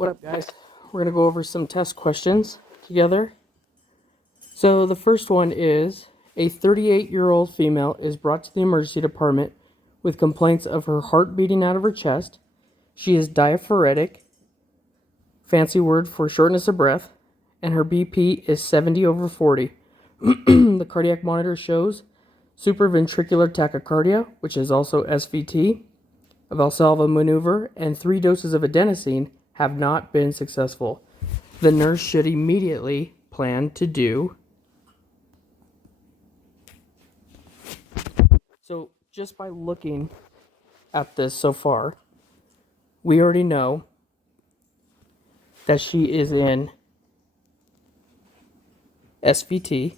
What up, guys? We're going to go over some test questions together. So the first one is, a 38-year-old female is brought to the emergency department with complaints of her heart beating out of her chest. She is diaphoretic, fancy word for shortness of breath, and her BP is 70/40. The cardiac monitor shows supraventricular tachycardia, which is also SVT, a Valsalva maneuver, and 3 doses of adenosine have not been successful. The nurse should immediately plan to do. So just by looking at this so far, we already know that she is in SVT.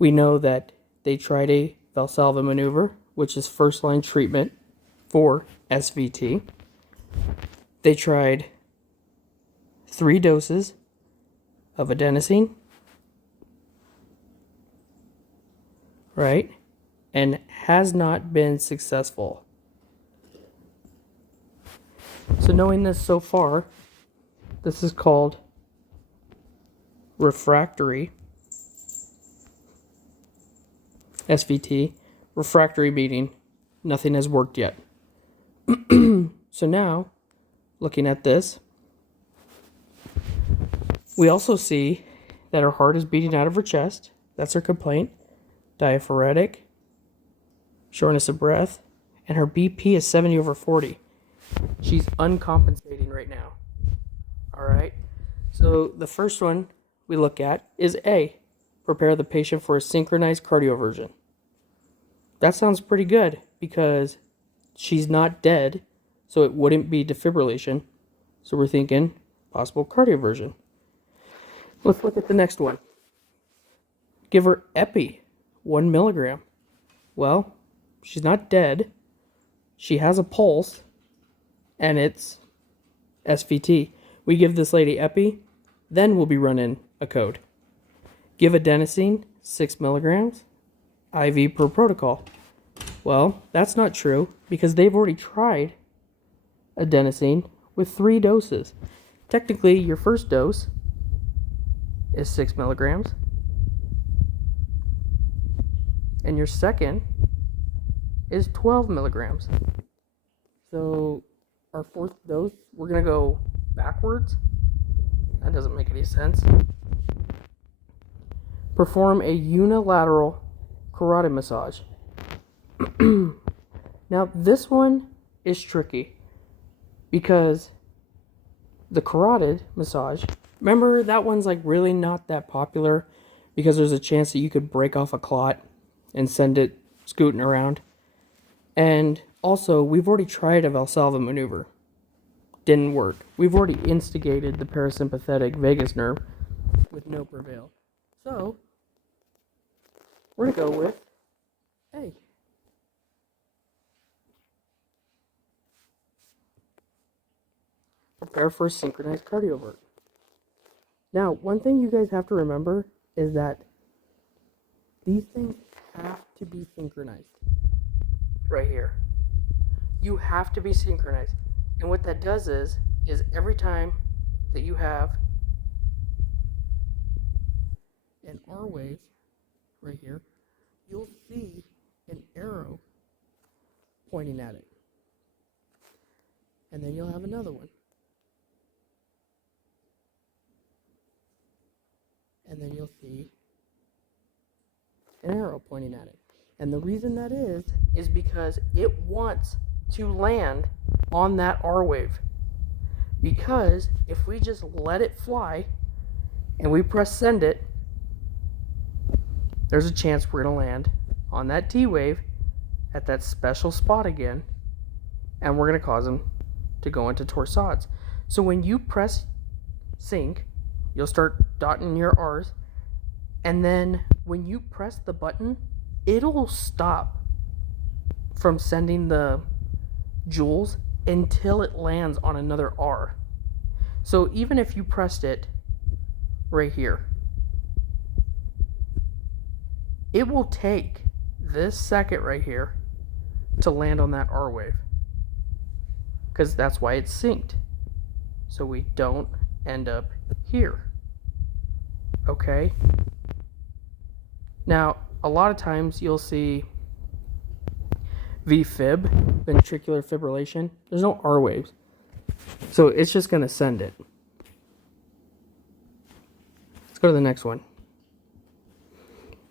We know that they tried a Valsalva maneuver, which is first-line treatment for SVT. They tried 3 doses of adenosine, right? And has not been successful. So knowing this so far, this is called refractory SVT. Refractory meaning nothing has worked yet. So now, looking at this, we also see that her heart is beating out of her chest. That's her complaint. Diaphoretic, shortness of breath, and her BP is 70/40. She's uncompensating right now. All right. So the first one we look at is A, prepare the patient for a synchronized cardioversion. That sounds pretty good because she's not dead, so it wouldn't be defibrillation. So we're thinking possible cardioversion. Let's look at the next one. Give her epi, 1 milligram. Well, she's not dead. She has a pulse, and it's SVT. We give this lady epi, then we'll be running a code. Give adenosine, 6 milligrams, IV per protocol. Well, that's not true because they've already tried adenosine with 3 doses. Technically, your first dose is 6 milligrams, and your second is 12 milligrams. So our 4th dose, we're going to go backwards. That doesn't make any sense. Perform a unilateral carotid massage. Now, this one is tricky because the carotid massage, remember that one's like really not that popular because there's a chance that you could break off a clot and send it scooting around. And also, we've already tried a Valsalva maneuver. Didn't work. We've already instigated the parasympathetic vagus nerve with no prevail. So, we're going to go with A. Prepare for a synchronized cardiovert. Now, one thing you guys have to remember is that these things have to be synchronized. Right here. You have to be synchronized. And what that does is every time that you have an R wave right here, you'll see an arrow pointing at it. And then you'll have another one. And then you'll see an arrow pointing at it. And the reason that is because it wants to land on that R wave. Because if we just let it fly and we press send it, there's a chance we're going to land on that T wave at that special spot again, and we're going to cause them to go into torsades. So when you press sync, you'll start dotting your R's, and then when you press the button, it'll stop from sending the joules until it lands on another R. So even if you pressed it right here, it will take this second right here to land on that R wave, because that's why it's synced. so we don't end up here. Okay? Now, a lot of times you'll see VFib, ventricular fibrillation. There's no R waves. So it's just going to send it. Let's go to the next one.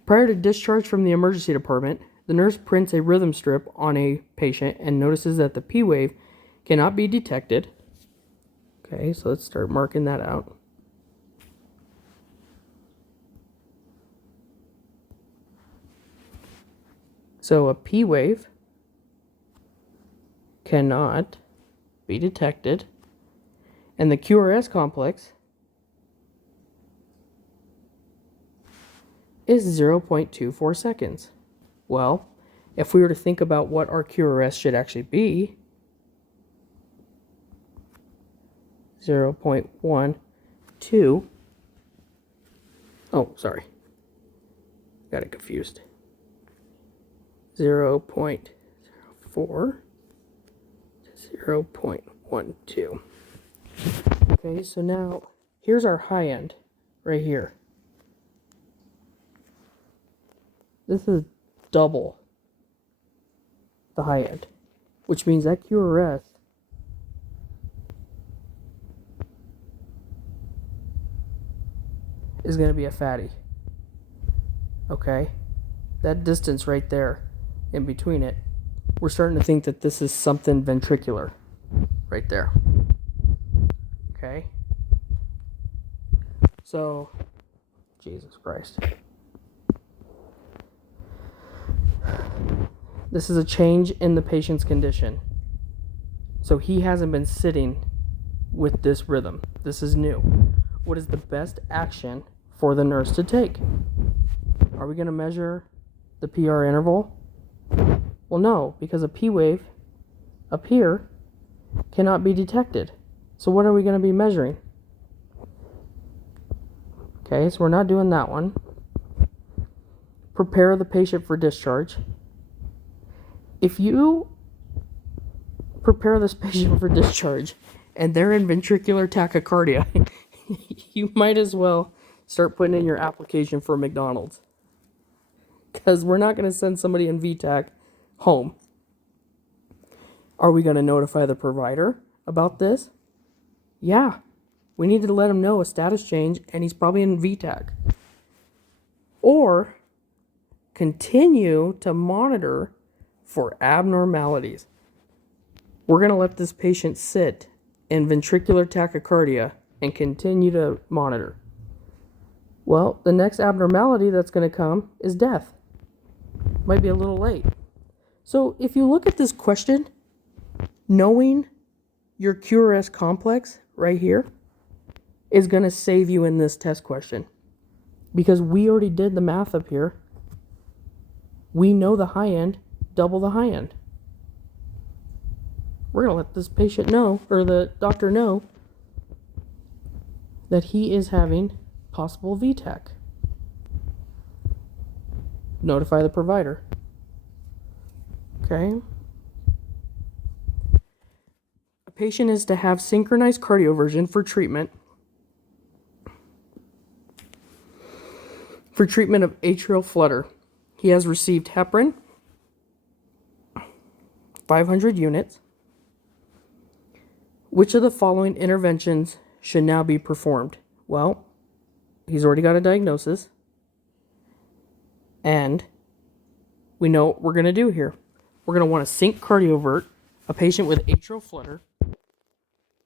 Prior to discharge from the emergency department, the nurse prints a rhythm strip on a patient and notices that the P wave cannot be detected. Okay, so let's start marking that out. So a P wave cannot be detected, and the QRS complex is 0.24 seconds. Well, if we were to think about what our QRS should actually be, 0.12. Oh, sorry. Got it confused. 0.04 to 0.12. Okay, so now here's our high end right here. This is double the high end, which means that QRS is going to be a fatty. Okay? That distance right there in between it, we're starting to think that this is something ventricular right there. Okay? So, Jesus Christ. This is a change in the patient's condition. So he hasn't been sitting with this rhythm. This is new. What is the best action for the nurse to take? Are we going to measure the PR interval? Well, no, because a P wave up here cannot be detected. So what are we going to be measuring? Okay, so we're not doing that one. Prepare the patient for discharge. If you prepare this patient for discharge and they're in ventricular tachycardia, you might as well start putting in your application for McDonald's. Because we're not going to send somebody in VTAC home. Are we going to notify the provider about this? Yeah. We need to let him know a status change and he's probably in VTAC. Or continue to monitor for abnormalities. We're going to let this patient sit in ventricular tachycardia and continue to monitor. Well, the next abnormality that's going to come is death. Might be a little late. So if you look at this question, knowing your QRS complex right here is going to save you in this test question. Because we already did the math up here. We know the high end, double the high end. We're going to let this patient know, or the doctor know, that he is having possible VTAC. Notify the provider. Okay. A patient is to have synchronized cardioversion for treatment. For treatment of atrial flutter. He has received heparin, 500 units. Which of the following interventions should now be performed? Well, he's already got a diagnosis. And we know what we're going to do here. We're going to want to sync cardiovert a patient with atrial flutter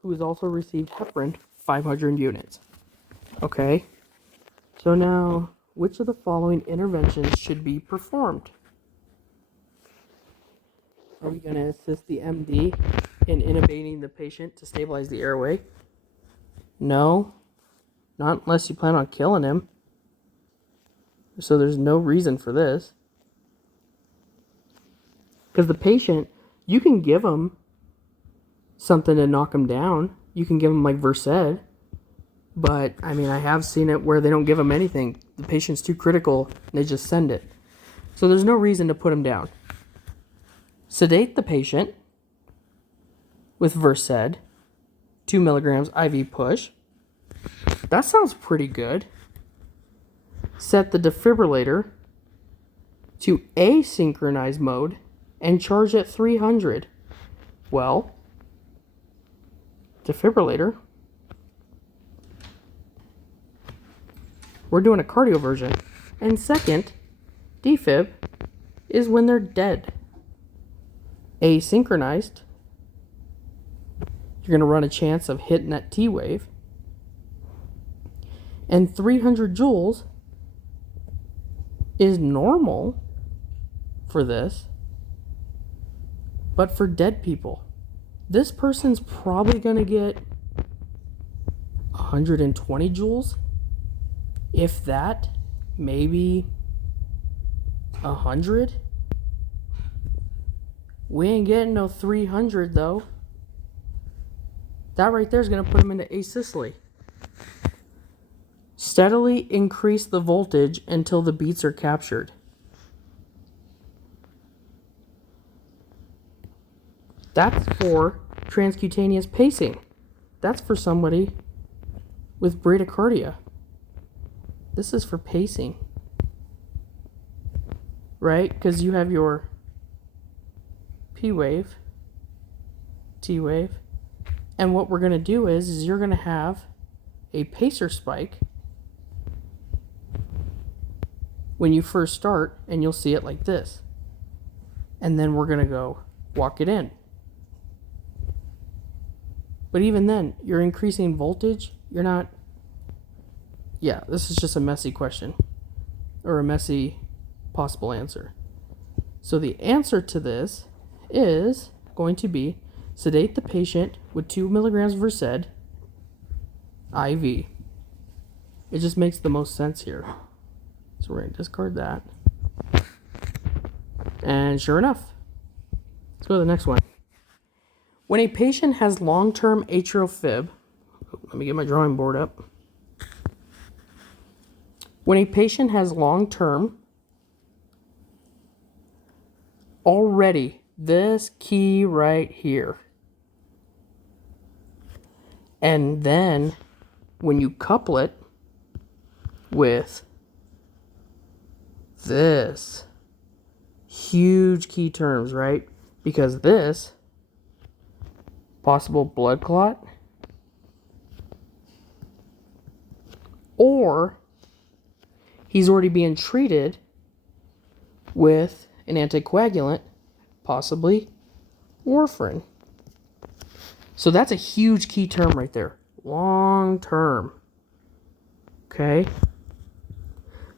who has also received heparin, 500 units. Okay, so now, which of the following interventions should be performed? Are we going to assist the MD in intubating the patient to stabilize the airway? No, not unless you plan on killing him. So there's no reason for this. Because the patient, you can give them something to knock them down. You can give them like Versed. But, I mean, I have seen it where they don't give them anything. The patient's too critical, and they just send it. So there's no reason to put them down. Sedate the patient with Versed. 2 milligrams IV push. That sounds pretty good. Set the defibrillator to asynchronized mode and charge at 300. Well, defibrillator, we're doing a cardio version. And second, defib is when they're dead. Asynchronized, you're going to run a chance of hitting that T wave. And 300 joules is normal for this. But for dead people, this person's probably going to get 120 joules. If that, maybe 100. We ain't getting no 300 though. That right there is going to put them into asystole. Steadily increase the voltage until the beats are captured. That's for transcutaneous pacing. That's for somebody with bradycardia. This is for pacing. Right? Because you have your P wave, T wave. And what we're going to do is you're going to have a pacer spike when you first start, and you'll see it like this. And then we're going to go walk it in. But even then, you're increasing voltage. You're not... Yeah, this is just a messy question. Or a messy possible answer. So the answer to this is going to be sedate the patient with 2 milligrams Versed IV. It just makes the most sense here. So we're going to discard that. And sure enough, let's go to the next one. When a patient has long-term atrial fib, let me get my drawing board up. When a patient has long-term, already this key right here, and then when you couple it with this, huge key terms, right? Because this possible blood clot, or he's already being treated with an anticoagulant, possibly warfarin. So that's a huge key term right there. Long term. Okay.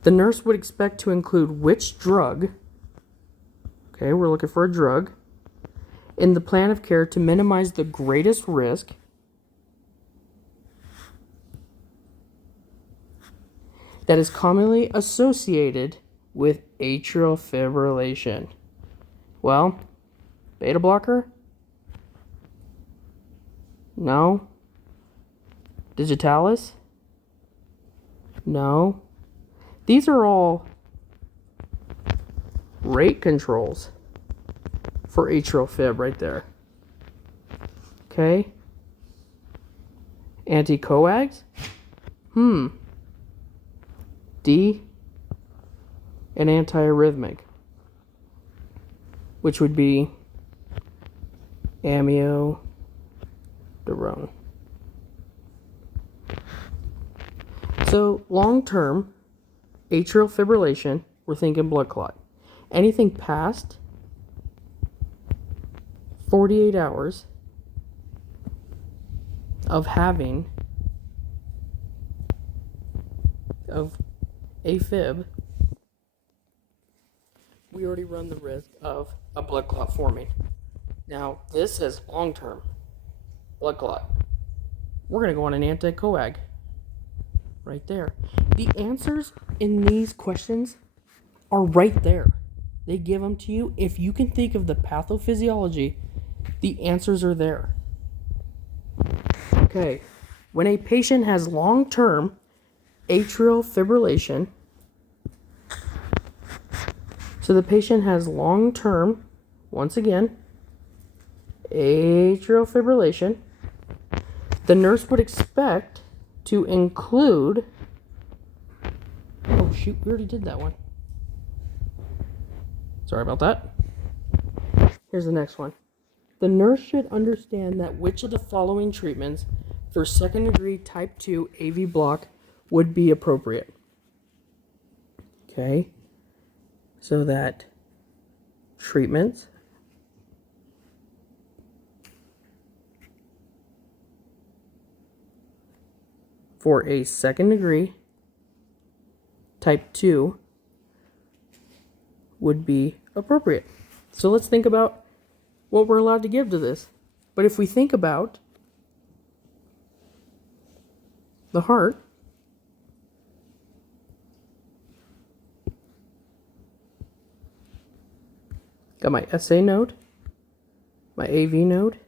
The nurse would expect to include which drug, okay, we're looking for a drug, in the plan of care to minimize the greatest risk that is commonly associated with atrial fibrillation. Well, beta blocker? No. Digitalis? No. These are all rate controls for atrial fib right there. Okay. Anticoags? D. An antiarrhythmic, which would be amiodarone. So long-term atrial fibrillation, we're thinking blood clot. Anything past 48 hours of having of AFib, we already run the risk of a blood clot forming. Now, this is long-term blood clot. We're going to go on an anticoag right there. The answers in these questions are right there. They give them to you. If you can think of the pathophysiology, the answers are there. Okay, when a patient has long-term atrial fibrillation, so the patient has long-term, once again, atrial fibrillation, The nurse would expect to include... Oh, shoot, we already did that one. Sorry about that. Here's the next one. The nurse should understand that which of the following treatments for second-degree type 2 AV block would be appropriate. Okay, so that treatments for a second-degree type 2 would be appropriate. So let's think about what we're allowed to give to this. But if we think about the heart, got my SA node, my AV node,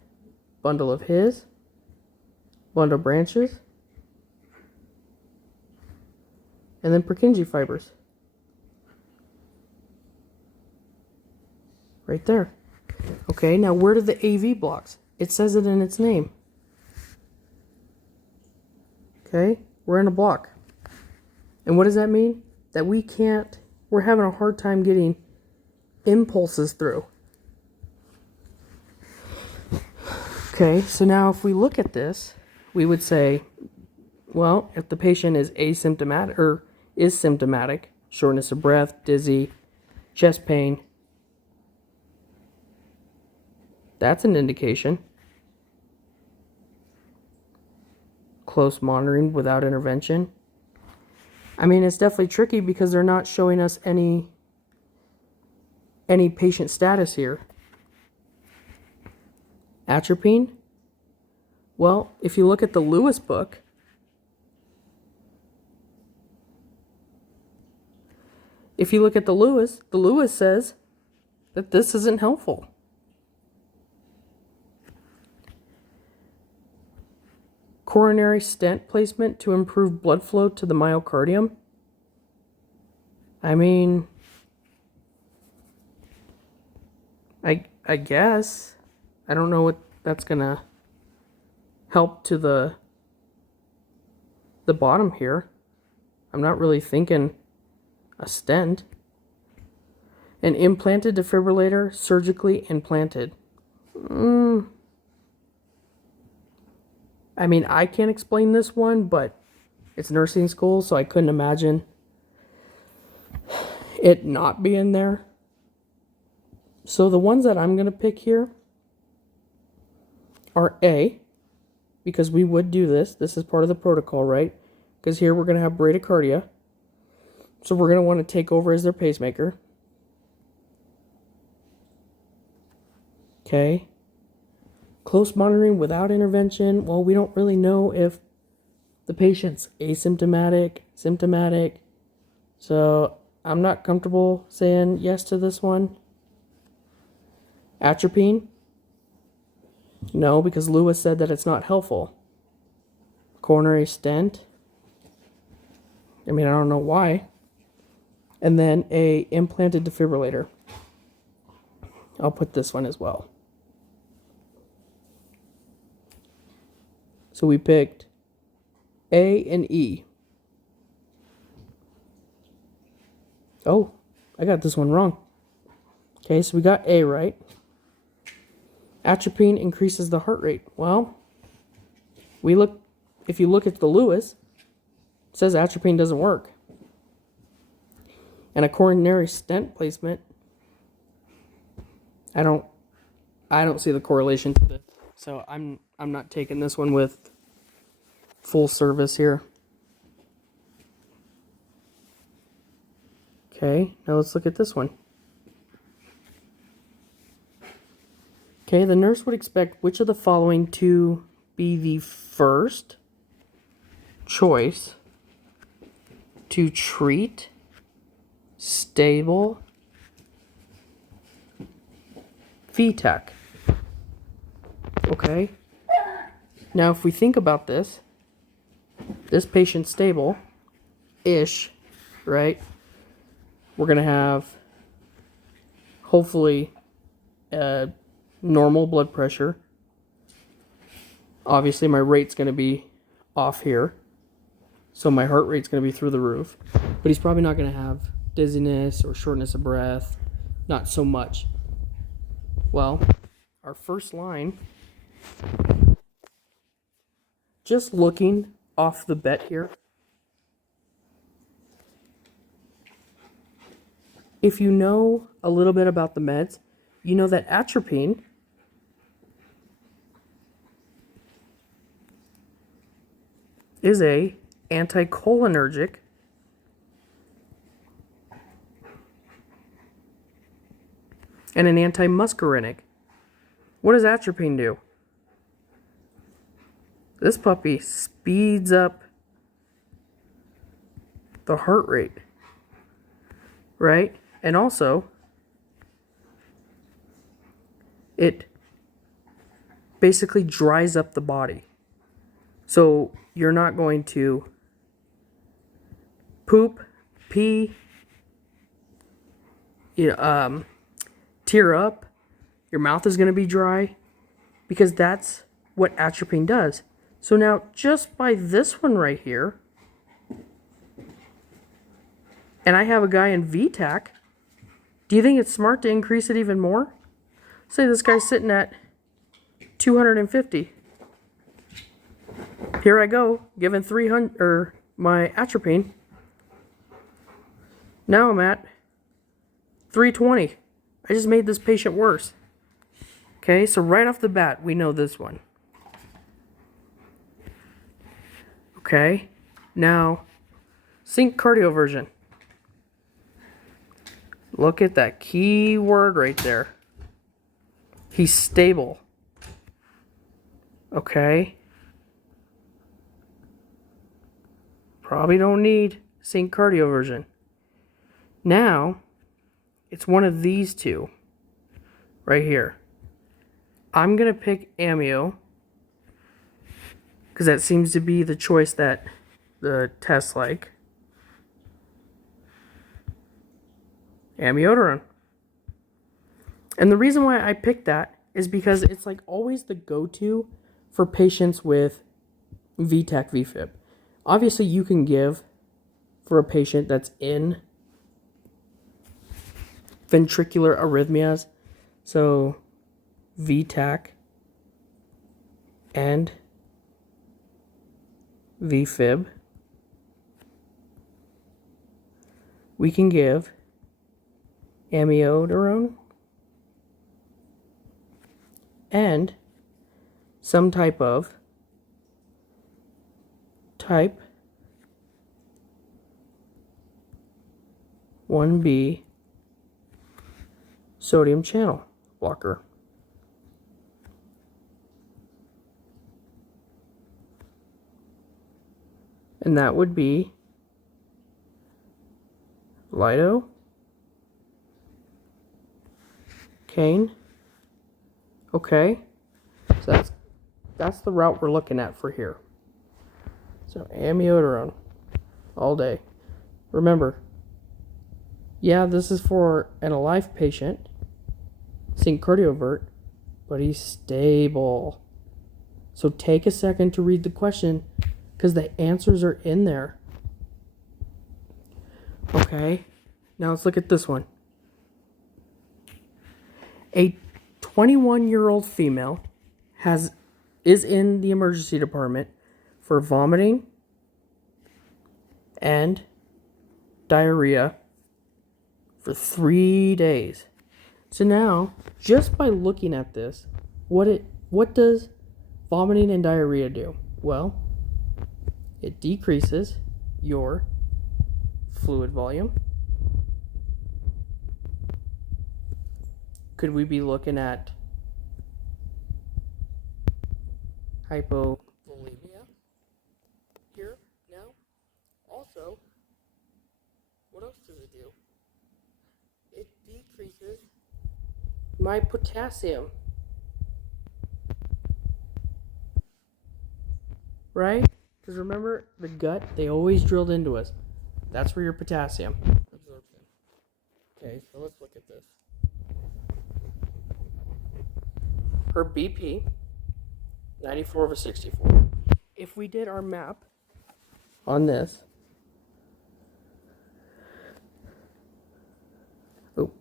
bundle of His, bundle of branches, and then Purkinje fibers. Right there. Okay, now where do the AV blocks? It says it in its name. Okay, we're in a block. And what does that mean? That we're having a hard time getting impulses through. Okay, so now if we look at this, we would say, well, if the patient is asymptomatic or is symptomatic, shortness of breath, dizzy, chest pain, that's an indication. Close monitoring without intervention. I mean, it's definitely tricky because they're not showing us any patient status here. Atropine? Well, if you look at the Lewis book, the Lewis says that this isn't helpful. Coronary stent placement to improve blood flow to the myocardium. I mean, I guess. I don't know what that's gonna help to the bottom here. I'm not really thinking a stent. An implanted defibrillator, surgically implanted. I mean, I can't explain this one, but it's nursing school, so I couldn't imagine it not being there. So the ones that I'm going to pick here are A, because we would do this. This is part of the protocol, right? Because here we're going to have bradycardia. So we're going to want to take over as their pacemaker. Okay. Close monitoring without intervention. Well, we don't really know if the patient's asymptomatic, symptomatic. So I'm not comfortable saying yes to this one. Atropine? No, because Lewis said that it's not helpful. Coronary stent? I mean, I don't know why. And then a implanted defibrillator. I'll put this one as well. So we picked A and E. Oh, I got this one wrong. Okay, so we got A right. Atropine increases the heart rate. Well, if you look at the Lewis, it says atropine doesn't work. And a coronary stent placement, I don't see the correlation to this. So I'm not taking this one with full service here. Okay, now let's look at this one. Okay, the nurse would expect which of the following to be the first choice to treat stable VTAC. Okay, now if we think about this patient's stable-ish, right? We're going to have, hopefully, normal blood pressure. Obviously, my rate's going to be off here. So my heart rate's going to be through the roof. But he's probably not going to have dizziness or shortness of breath. Not so much. Well, our first line, just looking off the bet here, if you know a little bit about the meds, you know that atropine is a anticholinergic and an antimuscarinic. What does atropine do? This puppy speeds up the heart rate, right? And also, it basically dries up the body. So you're not going to poop, pee, tear up. Your mouth is going to be dry because that's what atropine does. So now, just by this one right here, and I have a guy in VTAC, do you think it's smart to increase it even more? Say this guy's sitting at 250. Here I go, giving 300 or my atropine. Now I'm at 320. I just made this patient worse. Okay, so right off the bat, we know this one. Okay, now sync cardioversion. Look at that key word right there. He's stable. Okay. Probably don't need sync cardioversion. Now, it's one of these two right here. I'm going to pick amio because that seems to be the choice that the tests like. Amiodarone. And the reason why I picked that is because it's like always the go-to for patients with VTAC VFib. Obviously, you can give for a patient that's in ventricular arrhythmias, so VTAC and VFib. We can give amiodarone and some type of type 1B sodium channel blocker. And that would be lidocaine. Okay, so that's the route we're looking at for here. So amiodarone all day. Remember, yeah, this is for an alive patient, sync cardiovert, but he's stable. So take a second to read the question because the answers are in there. Okay, now let's look at this one. A 21-year-old female is in the emergency department for vomiting and diarrhea for 3 days. So now, just by looking at this, what does vomiting and diarrhea do? Well, it decreases your fluid volume. Could we be looking at hypovolemia here now? Also, what else does it do? It decreases my potassium. Right? Because remember, the gut, they always drilled into us. That's where your potassium absorption. Okay, so let's look at this. Her BP 94/64. If we did our map on this, oh,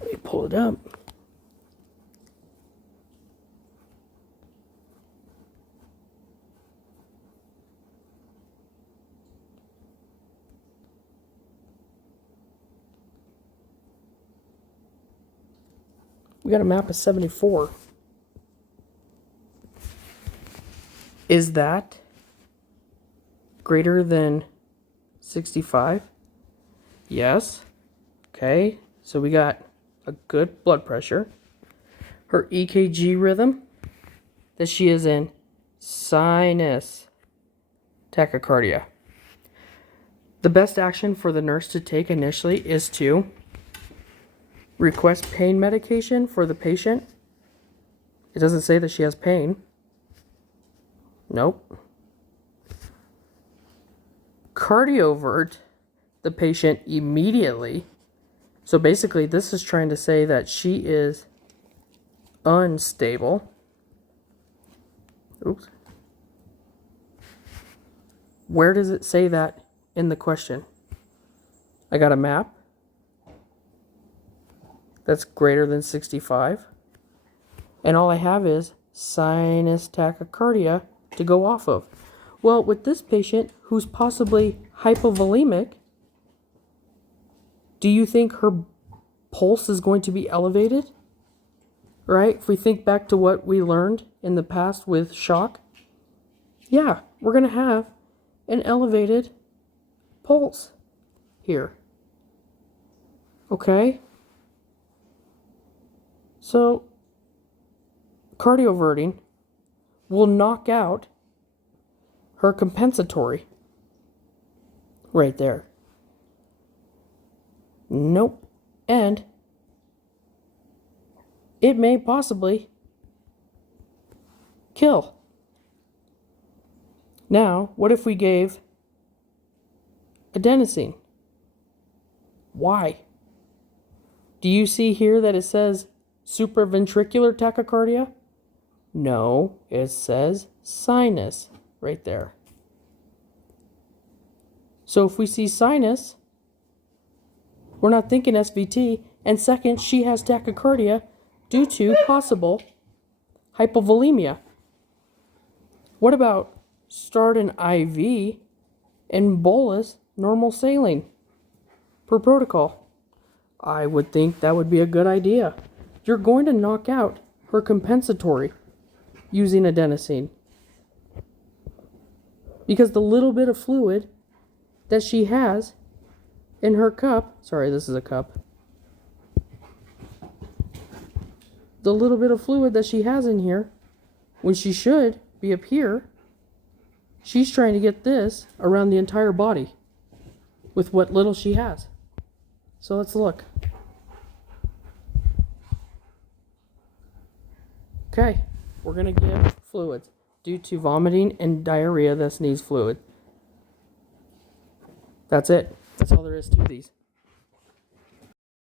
let me pull it up. We got a map of 74. Is that greater than 65? Yes. Okay, so we got a good blood pressure. Her EKG rhythm, that she is in sinus tachycardia. The best action for the nurse to take initially is to request pain medication for the patient. It doesn't say that she has pain. Nope. Cardiovert the patient immediately. So basically, this is trying to say that she is unstable. Oops. Where does it say that in the question? I got a map that's greater than 65. And all I have is sinus tachycardia to go off of. Well, with this patient who's possibly hypovolemic, do you think her pulse is going to be elevated? Right? If we think back to what we learned in the past with shock, yeah, we're going to have an elevated pulse here. Okay? So, cardioverting will knock out her compensatory right there. Nope. And it may possibly kill. Now, what if we gave adenosine? Why? Do you see here that it says supraventricular tachycardia? No, it says sinus right there. So if we see sinus, we're not thinking SVT. And second, she has tachycardia due to possible hypovolemia. What about start an IV and bolus normal saline per protocol? I would think that would be a good idea. You're going to knock out her compensatory using adenosine, because the little bit of fluid that she has in her cup, sorry, this is a cup. The little bit of fluid that she has in here, when she should be up here, she's trying to get this around the entire body with what little she has. So let's look. Okay, we're going to give fluids due to vomiting and diarrhea that needs fluid. That's it. That's all there is to these.